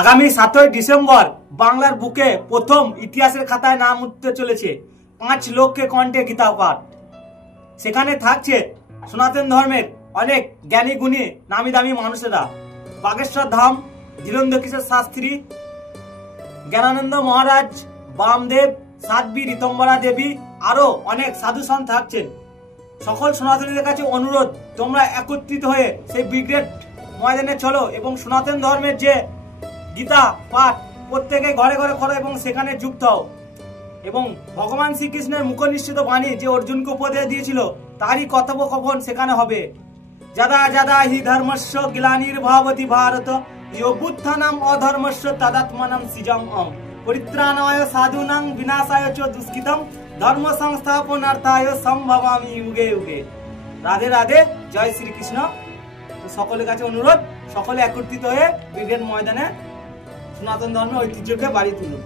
আগামী 7ই ডিসেম্বর বাংলার বুকে প্রথম ইতিহাসের খাতায় নাম উঠতে চলেছে 5 লক্ষ কণ্ঠে গীতা পাঠ। সেখানে থাকছে সনাতন ধর্মের অনেক জ্ঞানী গুণী নামি দামি মানুষেরা, বাগেশ্বর ধাম, ধীরেন্দ্র কিশোর শাস্ত্রী, জ্ঞানানন্দ মহারাজ, বামদেব, সাধ্বী ঋতম্বরা দেবী, আরো অনেক সাধু সন্ত থাকছেন। সকল সনাতনীদের কাছে অনুরোধ, তোমরা একত্রিত হয়ে সেই ব্রিগেড ময়দানে চলো এবং সনাতন ধর্মের যে গীতা পাঠ প্রত্যেকে ঘরে ঘরে করো এবং সেখানে যুক্ত হও। এবং ভগবান শ্রীকৃষ্ণের মুখনিঃসৃত বাণী যে অর্জুনকে উপদেশ দিয়েছিল তারই কথোপকথন সেখানে হবে। যদা যদা হি ধর্মস্য গ্লানির্ভবতি ভারত ইয়ুত্থানাম অধর্মস্য তদাত্মানাম সৃজনম পরিত্রাণায় সাধুনাং বিনাশায় চ দুষ্কৃতম ধর্ম সংস্থাপনার্থায় সম্ভবামি যুগে যুগে। রাধে রাধে, জয় শ্রীকৃষ্ণ। তো সকলের কাছে অনুরোধ, সকলে একত্রিত হয়ে ব্রিগেড ময়দানে সনাতন ধর্মের ঐতিহ্যকে বাড়ি তুলুন।